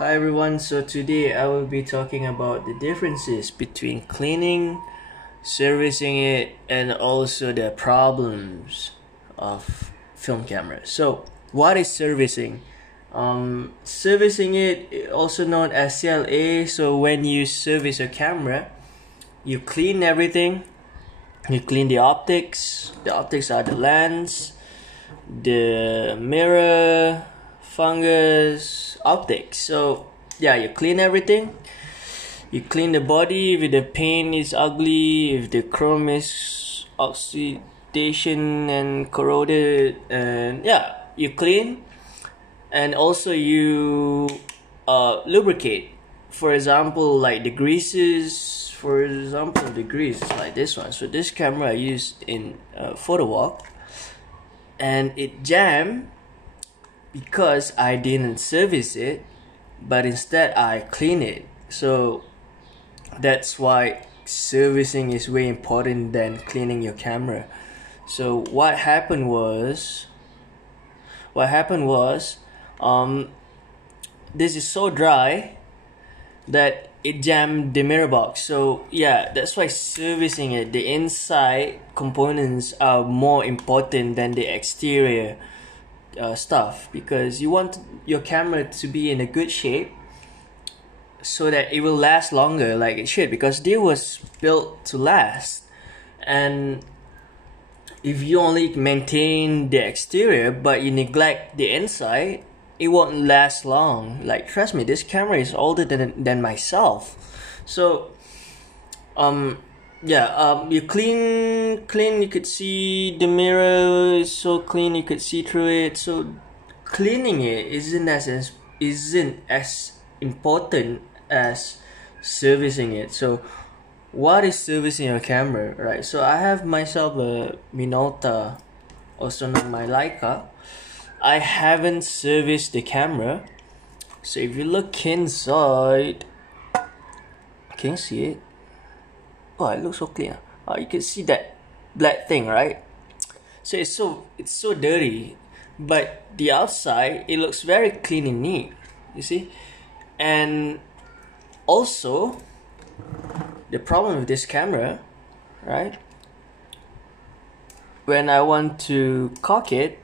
Hi everyone, so today I will be talking about the differences between cleaning, servicing it, and also the problems of film cameras. So, what is servicing? Servicing it, also known as CLA. So, when you service a camera, you clean everything. You clean the optics. The optics are the lens, the mirror, fungus, optics. So yeah, you clean everything. You clean the body if the paint is ugly, if the chrome is oxidation and corroded, and yeah, you clean. And also you lubricate. For example, like the greases. For example, the grease is like this one. So this camera I used in photo walk, and it jammed because I didn't service it, but instead I clean it. So that's why servicing is way important than cleaning your camera. So what happened was this is so dry that it jammed the mirror box. So yeah, that's why servicing it, the inside components are more important than the exterior stuff, because you want your camera to be in a good shape so that it will last longer like it should, because they was built to last. And if you only maintain the exterior but you neglect the inside, it won't last long. Like, trust me, this camera is older than myself. So you clean, you could see the mirror is so clean, you could see through it. So cleaning it isn't as important as servicing it. So what is servicing your camera, right? So I have myself a Minolta, also known my Leica. I haven't serviced the camera. So if you look inside, can you see it? Oh, it looks so clear. You can see that black thing, right? So it's so dirty, but the outside it looks very clean and neat. You see, and also the problem with this camera, right? When I want to cock it,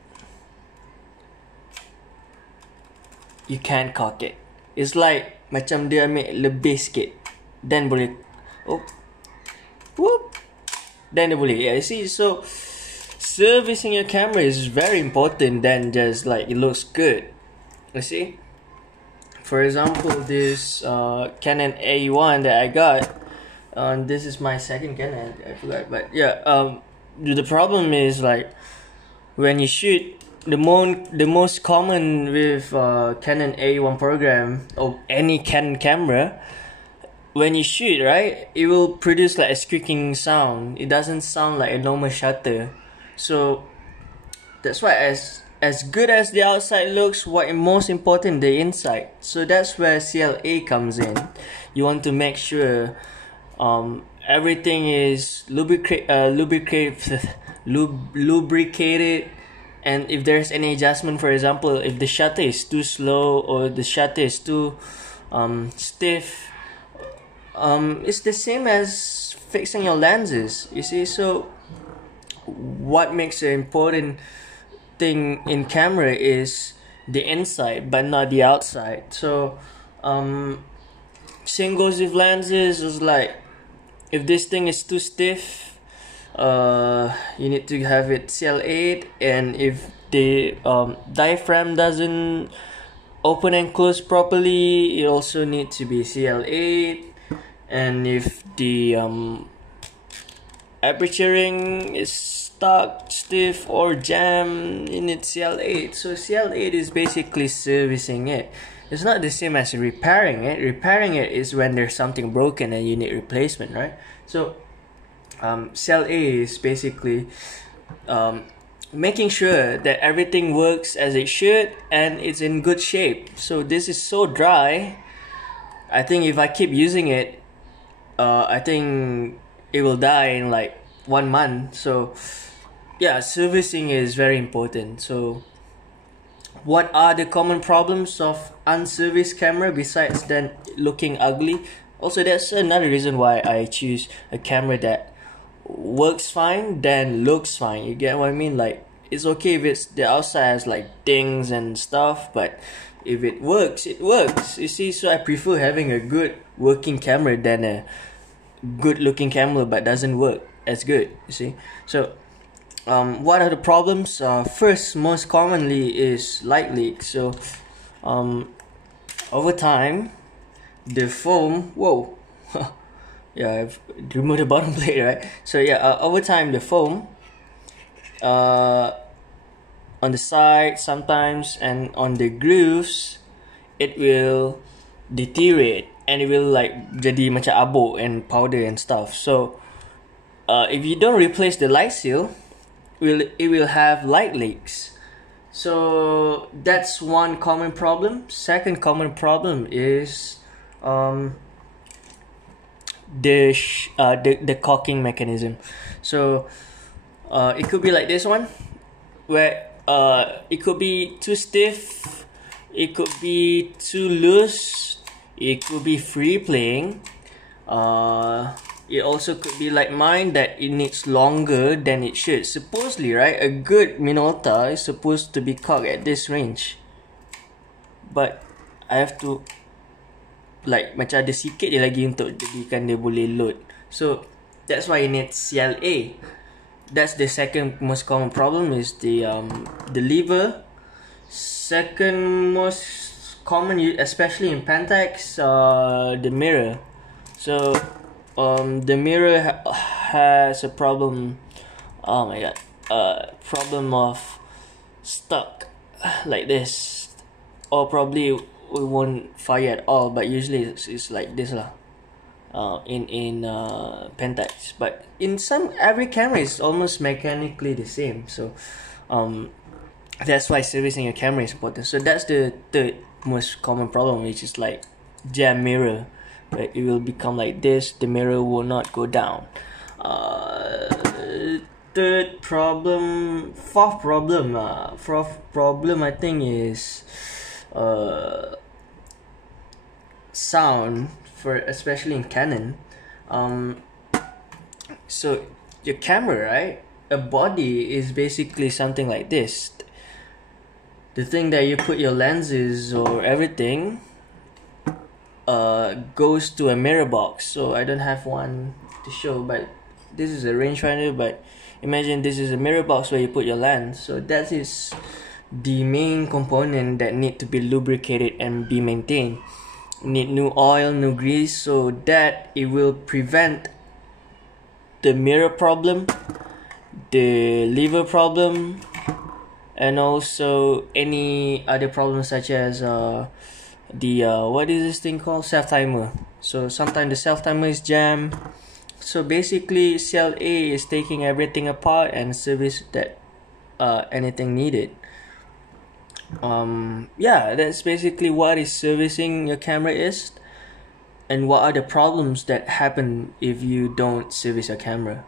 you can't cock it. It's like macam dia ambil lebih sikit, then boleh, oh, whoop, then dia boleh. Yeah, you see, so servicing your camera is very important than just like it looks good. You see, for example, this Canon A1 that I got. This is my second Canon. I forgot, but yeah. The problem is, like, when you shoot, the most common with Canon A1 program or any Canon camera, when you shoot, right, it will produce like a squeaking sound. It doesn't sound like a normal shutter. So that's why, as good as the outside looks, what is most important, the inside. So that's where CLA comes in. You want to make sure everything is lubricated. And if there's any adjustment, for example, if the shutter is too slow or the shutter is too stiff, it's the same as fixing your lenses, you see. So what makes an important thing in camera is the inside but not the outside. So same goes with lenses. It's like, if this thing is too stiff, you need to have it CL8, and if the diaphragm doesn't open and close properly, it also needs to be CL8. And if the aperturing is stuck, stiff, or jammed, you need CL8. So CL8 is basically servicing it. It's not the same as repairing it. Repairing it is when there's something broken and you need replacement, right? So CLA is basically making sure that everything works as it should and it's in good shape. So this is so dry, I think if I keep using it, I think it will die in like 1 month. So yeah, servicing is very important. So What are the common problems of unserviced camera besides then looking ugly? Also, that's another reason why I choose a camera that works fine then looks fine. You get what I mean? Like, it's okay if it's the outside has like dings and stuff, but if it works, it works. You see, so I prefer having a good working camera than a good looking camera but doesn't work as good. You see, so what are the problems? First, most commonly is light leak. So over time, the foam, whoa, yeah, I've removed the bottom plate, right? So yeah, over time the foam on the side sometimes and on the grooves, it will deteriorate and it will like jadi macam abuk and powder and stuff. So if you don't replace the light seal, it will have light leaks. So that's one common problem. Second common problem is the caulking mechanism. So it could be like this one, where it could be too stiff, it could be too loose, it could be free playing. It also could be like mine, that it needs longer than it should. Supposedly, right, a good Minolta is supposed to be cocked at this range, but I have to like macam ada sikit je lagi untuk jadikan dia boleh load. So that's why it needs CLA. That's the second most common problem, is the lever. Second most common, especially in Pentax, the mirror. So the mirror has a problem. Oh my god, problem of stuck like this, or probably we won't fire at all, but usually it's like this lah. In Pentax, but in every camera is almost mechanically the same. So that's why servicing a camera is important. So that's the third most common problem, which is like jam mirror, right? It will become like this, the mirror will not go down. Fourth problem I think is sound, for especially in Canon. So your camera, right, a body is basically something like this. The thing that you put your lenses or everything goes to a mirror box. So I don't have one to show, but this is a rangefinder, but imagine this is a mirror box where you put your lens. So that is the main component that need to be lubricated and be maintained. Need new oil, new grease, so that it will prevent the mirror problem, the lever problem, and also any other problems such as what is this thing called, self timer. So sometimes the self timer is jammed. So basically CLA is taking everything apart and service that anything needed. Yeah, that's basically what is servicing your camera is, and what are the problems that happen if you don't service your camera.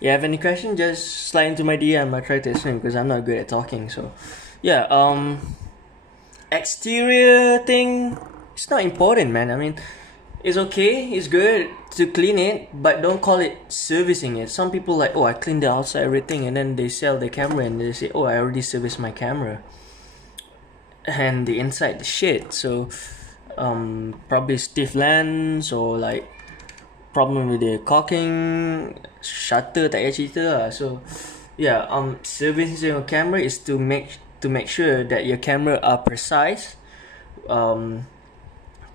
You have any question, just slide into my DM. I try to explain because I'm not good at talking. So yeah, exterior thing, it's not important, man. I mean, it's okay, it's good to clean it, but don't call it servicing it. Some people like, oh, I cleaned the outside everything, and then they sell the camera and they say, oh, I already serviced my camera, and the inside the shit. So probably stiff lens, or like problem with the caulking, shutter tak payah cerita lah. So yeah, servicing your camera is to make sure that your camera are precise,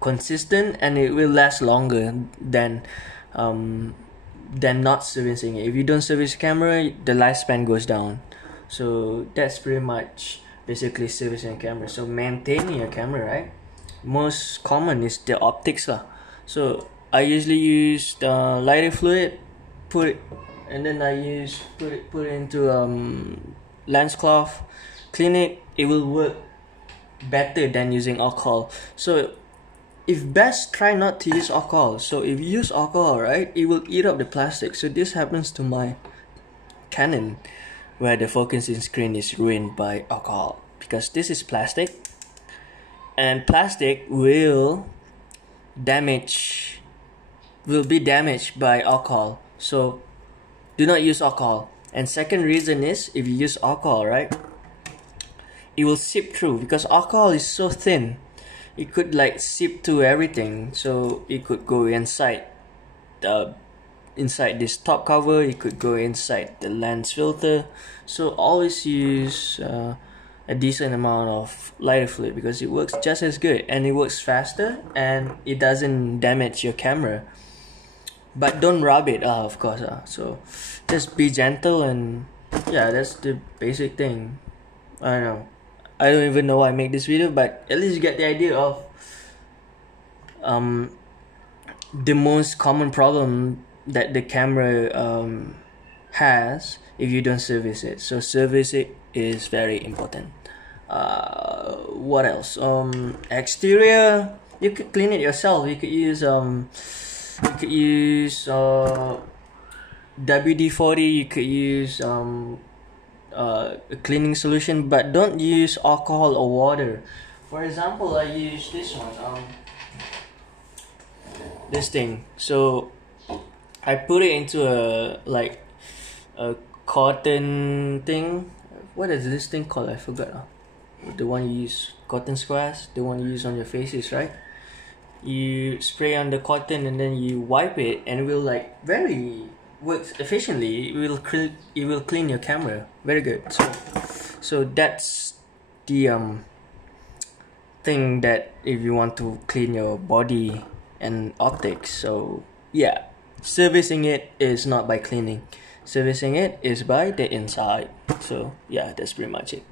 consistent, and it will last longer than not servicing it. If you don't service the camera, the lifespan goes down. So that's pretty much basically servicing a camera. So maintaining your camera, right? Most common is the optics lah. So I usually use the lighter fluid, and then I put it into lens cloth, clean it. It will work better than using alcohol. So if best, try not to use alcohol. So if you use alcohol, right, it will eat up the plastic. So this happens to my Canon. where the focusing screen is ruined by alcohol, because this is plastic, and plastic will be damaged by alcohol. So do not use alcohol. And second reason is, if you use alcohol, right, it will seep through, because alcohol is so thin, it could like seep through everything. So it could go inside this top cover, it could go inside the lens filter. So always use a decent amount of lighter fluid, because it works just as good and it works faster and it doesn't damage your camera. But don't rub it, of course. So just be gentle, and yeah, that's the basic thing. I don't even know why I make this video, but at least you get the idea of the most common problem that the camera has if you don't service it. So service it is very important. What else? Exterior, you could clean it yourself. You could use WD-40. You could use a cleaning solution, but don't use alcohol or water. For example, I use this one, this thing. So I put it into a cotton thing. What is this thing called? I forgot. The one you use, cotton squares, the one you use on your faces, right? You spray on the cotton and then you wipe it, and it will works efficiently. It will clean your camera very good. So that's the thing, that if you want to clean your body and optics. So yeah, servicing it is not by cleaning. Servicing it is by the inside. So yeah, that's pretty much it.